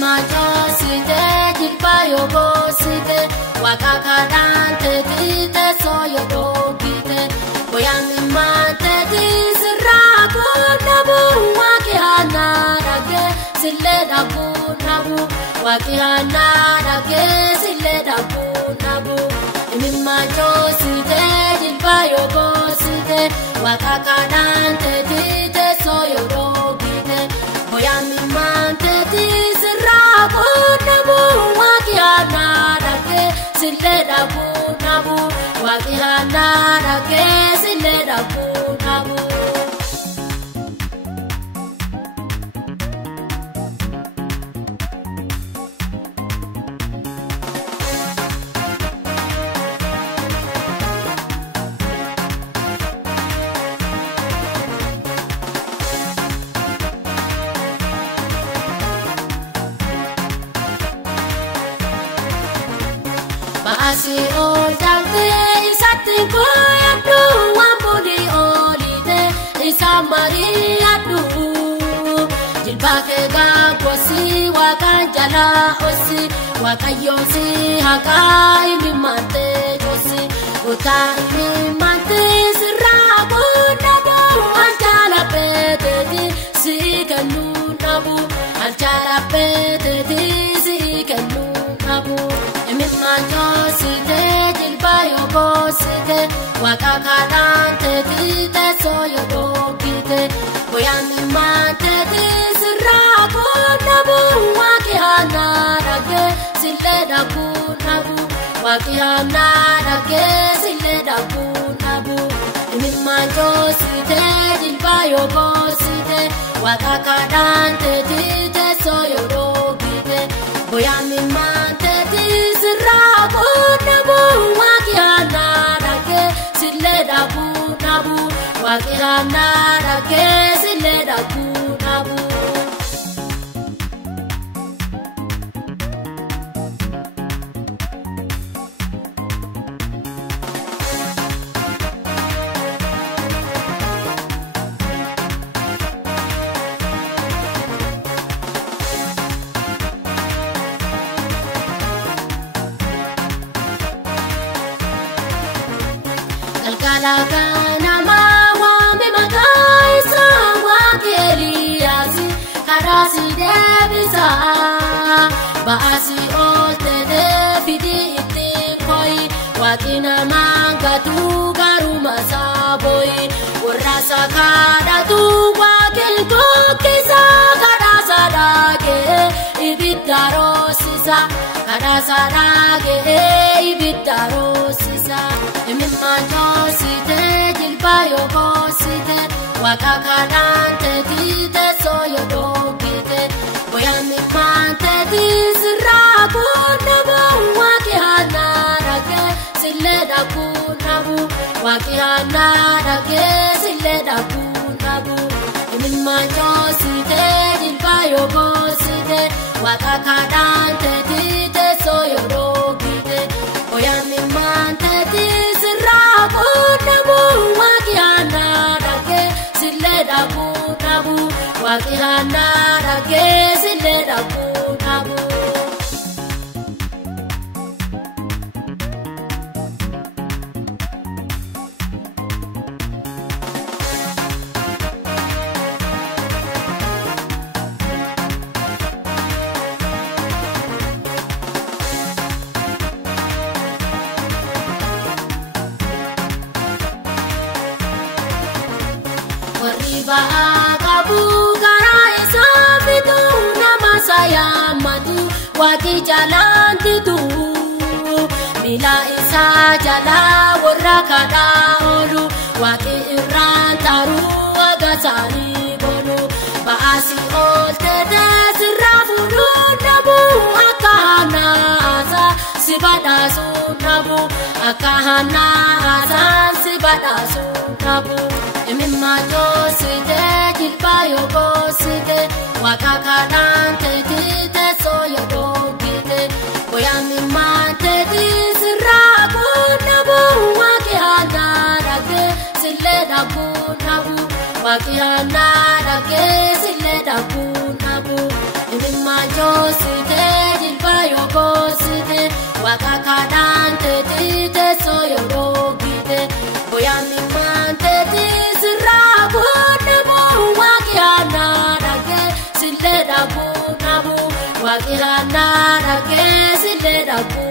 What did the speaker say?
Majosite jilbayo bosite wakakarante tite soyo dogite boyami mate disraku nabu wakihana rage sille dabu nabu wakihana rage sille dabu nabu majosite jilbayo bosite wakakarante tite soyo dogite boyami mate nabu wakihana rage sille dabu nabu wakihana rage sille dabu nabu Baasi oldante isatti koyaddu wambuli olite isamari addu jilbake gagosi wakanjala osi wakayonsi hakai mimante josi uta mimante sirabu nabu aljala peteti sikanu nabu aljala peteti sikanu nabu Majosite jilbayo bosite wakakarante tite soyo dogite boyami mate disraku nabu wakihana rage sille dabu nabu wakihana rage sille dabu nabu Majosite jilbayo bosite wakakarante tite soyo dogite boyami mate disraku nabu wakihana rage sille dabu nabu wakihana rage sille dabu nabu Kalagana wame magaisa wakeliasi karasi debisa baasi olte defidi itikoi wakina mangatu garuma saboi urasa kadatu wakil kokisa kadasa dage ibidarosisa kadasa dage ibidarosisa Majosite jilbayo bosite wakakarante tite soyo dogite boyami mante disraku nabu wakihana rage sille dabu nabu wakihana rage sille dabu nabu Majosite jilbayo bosite wakakarante tite soyo dogite boyami mante disraku nabu wakihana rage sille dabu nabu wakihana rage sille dabu nabu Kabu gara isafitu namasaya matu waki jalan titu bila jala warra kana olu waaqi irraan taaruu agasaanii bolu baasii ooltee sirraa fuudhuun nabu akka hanaasa si badhaasuun nabu akka hanaasaan si badhaasuun nabu imimmaa joositee jilbaa yoo goositee waaqa kanaan teetitee soo yoo dhoogitee boyaan mimmaa teetii sirraa kun nabu waaqi hanaa dhagee sillee dhabuun nabu waaqi hanaa dhagee sillee dhabuun nabu imimmaa joositee jilbaa yoo goositee waaqa kanaan teetitee soo yoo dhoogitee boyaan mimmaa teetii sirraa kun nabu waaqi hanaa dhagee sillee dhabuun nabu waaqi hanaa dhagee sillee dhabuun.